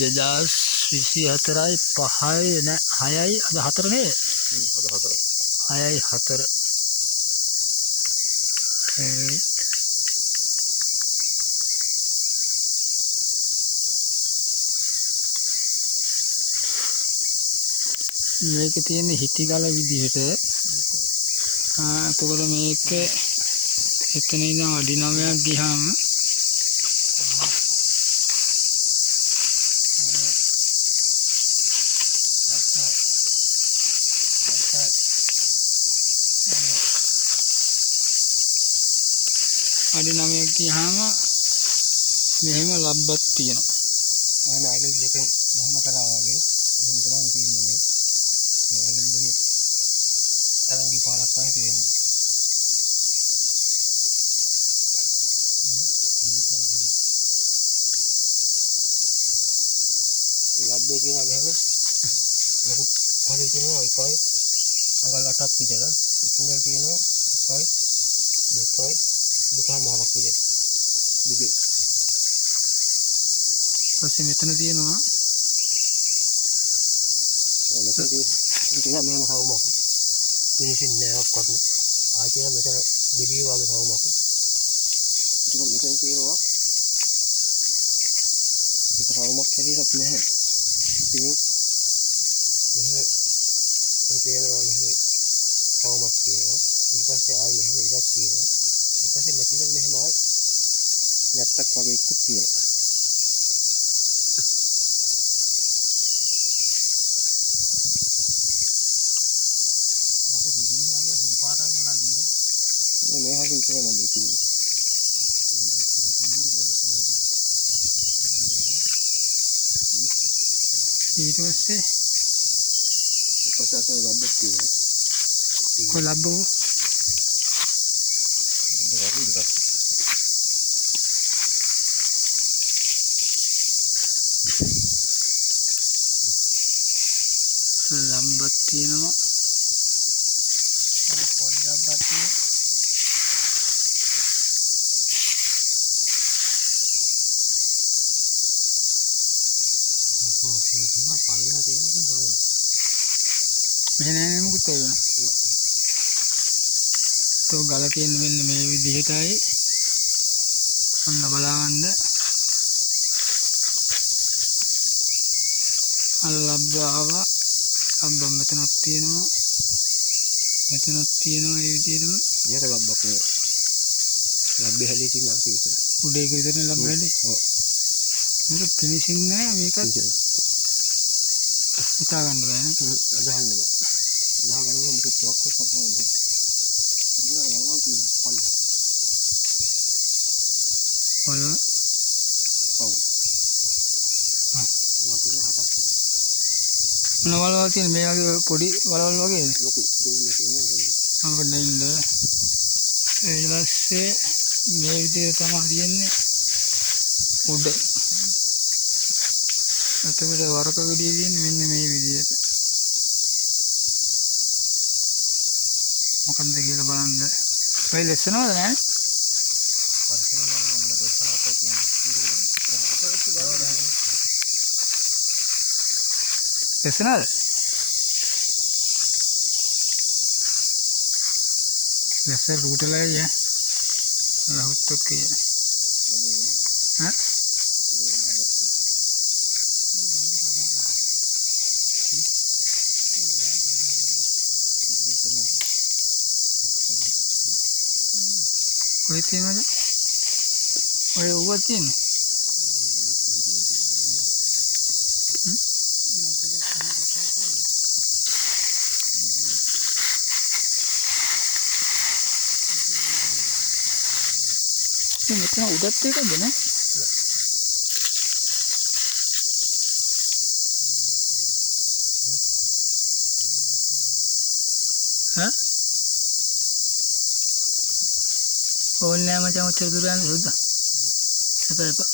දෙදස් 24යි 5යි6යි අද 4 නේ අද 4 6යි 4 මේකේ තියෙන හිටිගල විදිහට එතකොට මේක එතන ඉඳන් අඩි 9ක් ගියාම අඩි 9ක් ගියාම මෙහෙම ලබ්බක් තියෙනවා. එහෙනම් ඇඟිලි දෙකෙන් මෙහෙම කරා වගේ මෙහෙම තමයි තියෙන්නේ මේ. මේ ඇඟිලි දෙකෙන් තරංගි පාරක් වගේ තියෙන්නේ. මේ ලබ්බේ කියන මෙහෙම ලොකු පරිදි තියෙනවා එකයි අඟල් 8ක් විතර. ඉතින්දල් තියෙනවා එකයි දෙකයි දෙකමාරක් විතර. දිගයි. ඊපස්සේ මෙතන තියෙනවා මෙතන තියෙනවා මෙහෙම සවුමක්. පිනිෂින් නෑවක් වගේ. ආයෙත් මෙතන දෙවිය වගේ සවුමක්. ඒක මෙතන තියෙනවා ඒක සවුමක් හැදිරක් නැහැ. ඉතින් මෙහෙම මේ පේනවා මෙහෙම සවුමක් තියෙනවා. ඊට පස්සේ ආයෙ මෙහෙම ඉරක් තියෙනවා. ඊට පස්සේ මෙතන මෙහෙම ආයෙ නැත්තක් වගේ ඉක්කුත් තියෙනවා. මේ හැටි ඉතින් මම දෙකින්නේ. ඊට පස්සේ කොටසක් ලබ්බක් තියෙනවා. කොලබ්බෝ ලම්බක් තියෙනවා. පොඩ්ඩක් තියෙනවා. පල්ලෙහා තියෙන එකෙන් සවුම. මෙහෙ නෑ මොකුත් වෙන්නේ. તો ගල තියෙන මෙන්න මේ විදිහටයි අන්න බලවන්න අල්ලබ්බ ආවා. ලම්බම් මෙතනක් තියෙනවා. මෙතනක් තියෙනවා ඒ විදිහටම. මේක ලබ්බක් නේ. ලබ්බේ හැලී තියෙන අර විතර. උඩ ඒක විතරනේ ලම්බ හැලී. ඔව්. මේක ෆිනිෂින් නෑ මේක. හිතා ගන්න බෑ නේ. අදහන්න බෑ. අදහගන්න මොකද ටොක් එකක් කරනවා. ඉතින් වලවල් තියෙනවා පල්ලෙහා. වලවල්. ඔව්. මොකක්ද හතක් තියෙනවා. මොන වලවල් තියෙන මේ වගේ පොඩි වලවල් වගේද? ලොකු දෙන්නේ තියෙනවා. අපිට ඉන්න. ඊට පස්සේ මේ විදිහට තමයි තියෙන්නේ උඩ. එතකොට වරක ගෙඩිය තියෙන්නේ මෙන්න මේ විදිහට. මොකන්ද කියලා බලන්න. ඔය ලෙස්සනවද නෑ? පරිස්සමෙන් යන්න ඕනේ. දර්ශනයක් කියන්නේ. ලෙස්සනද? ලෙස්සන රූටලයි ඈ. ලහුත් ඔක්කේ. වැඩේ වෙනවා. ඈ? වැඩේ වෙනවා ලෙස්සන. කොහෙද තියෙනවද? ඔය ඌව තියෙන්නේ. මෙතන උඩත් එකද නේ? ඈ? ඕන්නේ නැහැ මචං ඔච්චර දුර යන්න සුද්දා. එපා එපා.